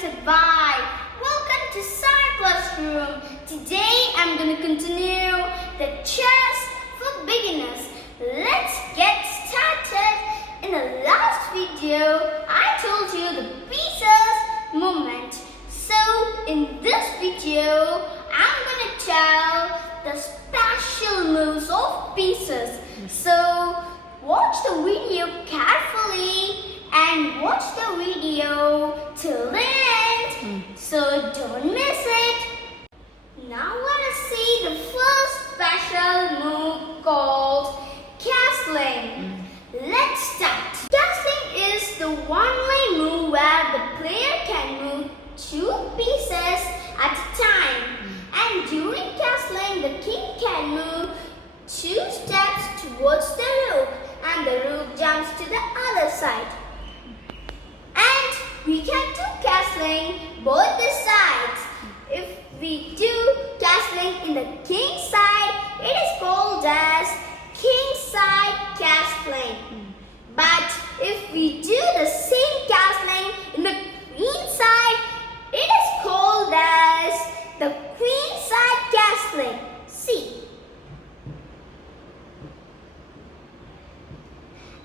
said bye. Welcome to Science Classroom. Today I'm going to continue the chess for beginners. Let's get started. In the last video, I told you the pieces movement. So in this video, I'm going to tell the special moves of pieces. So watch the video carefully and watch the video till the end. So don't miss it. Now let us see the first special move called castling. Let's start. Castling is the one-way move where the player can move two pieces at a time. And during castling, the king can move two steps towards the rook and the rook jumps to the other side. And we can do castling both the sides. If we do castling in the king side, it is called as king side castling. But if we do the same castling in the queen side, it is called as the queen side castling. See.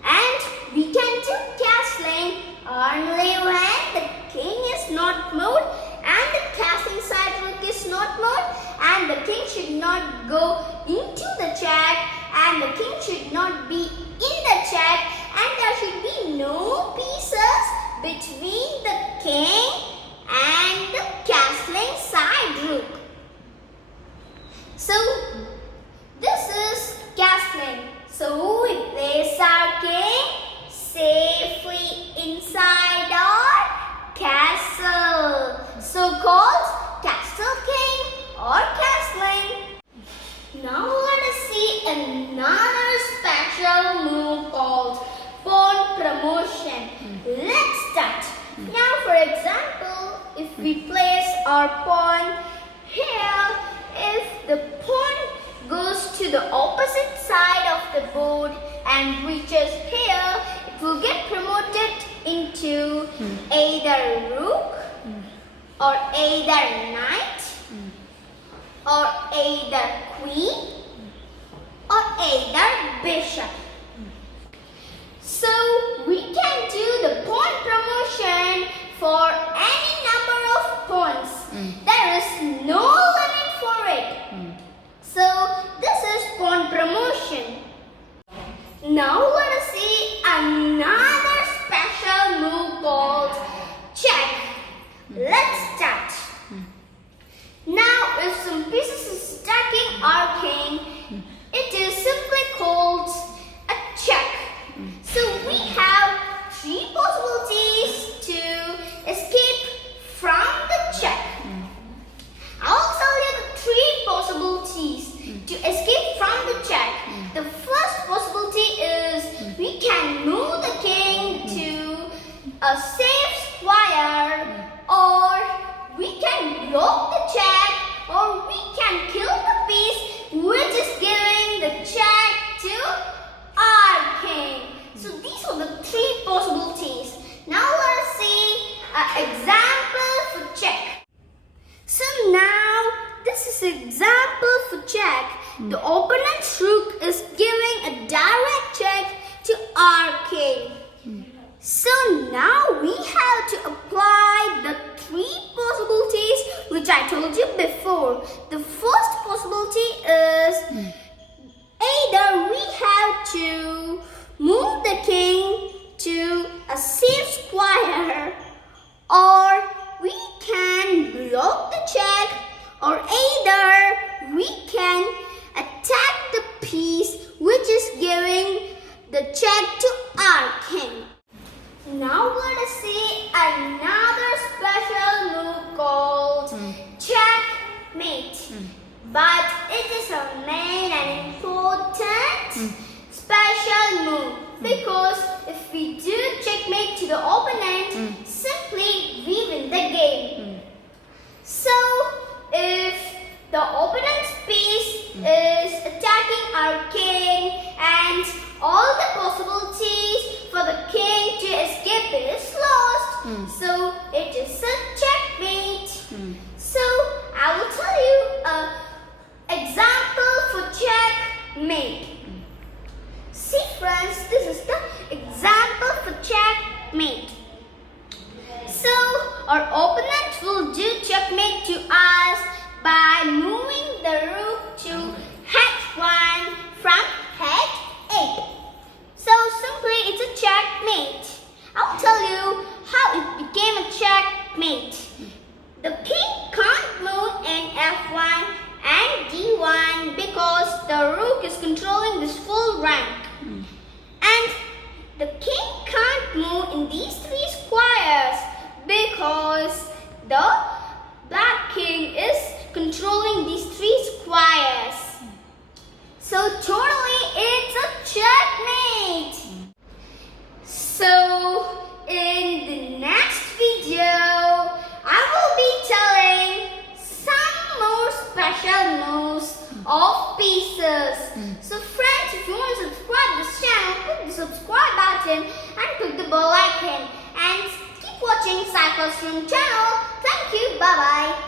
And we can do castling only when the king is not moved and the castling side rook is not moved, and the king should not go into the check and the king should not be in the check, and there should be no pieces between the king and the castling side rook. So this is castling. So we place our king safely inside our castle, so called castle king or castling. Now let us see another special move called pawn promotion. Let's start. Now for example, if we place our pawn here, if the pawn goes to the opposite side of the board and reaches here, it will get promoted into either rook or either knight or either queen or either bishop. So we can do the pawn promotion for any number of pawns. There is no limit for it. So this is pawn promotion. Now let us see another special move called check. Let's start. Now if some pieces is attacking our king, it is simply called a check. So we have three possibilities to escape from the check. I'll tell you the three possibilities to escape from the check. The first possibility is we can move the king to a safe square, or we can block the check, or we can kill the piece which is giving the check to our king. So these are the three possibilities. Now let us see an example for check. So now this is an example for check. The opponent's rook is giving a direct check to our king. So now we have to apply the three possibilities which I told you before. The first possibility is either we have to move the king to a safe square, or we can block the check, or either we can attack the piece which is giving the check to our king. Now let us see another special move called checkmate. But it is a main and important special move, because if we do checkmate to the opponent, simply we win the game. So if the opponent's piece is attacking our king and all the possibilities for the king to escape is lost, so it is a check. our opponent will do checkmate to us by moving the rook to h1 from h8. So simply it's a checkmate. I'll tell you how it became a checkmate. The king can't move in f1 and d1 because the rook is controlling this full rank. And the king can't move in these three squares because the black king is controlling these three squares. So totally it's a checkmate. So in the next video, I will be telling some more special moves of pieces. So friends, if you want to subscribe this channel, click the subscribe button and click the bell icon. And keep watching Cyclops Room channel. Thank you. Bye bye.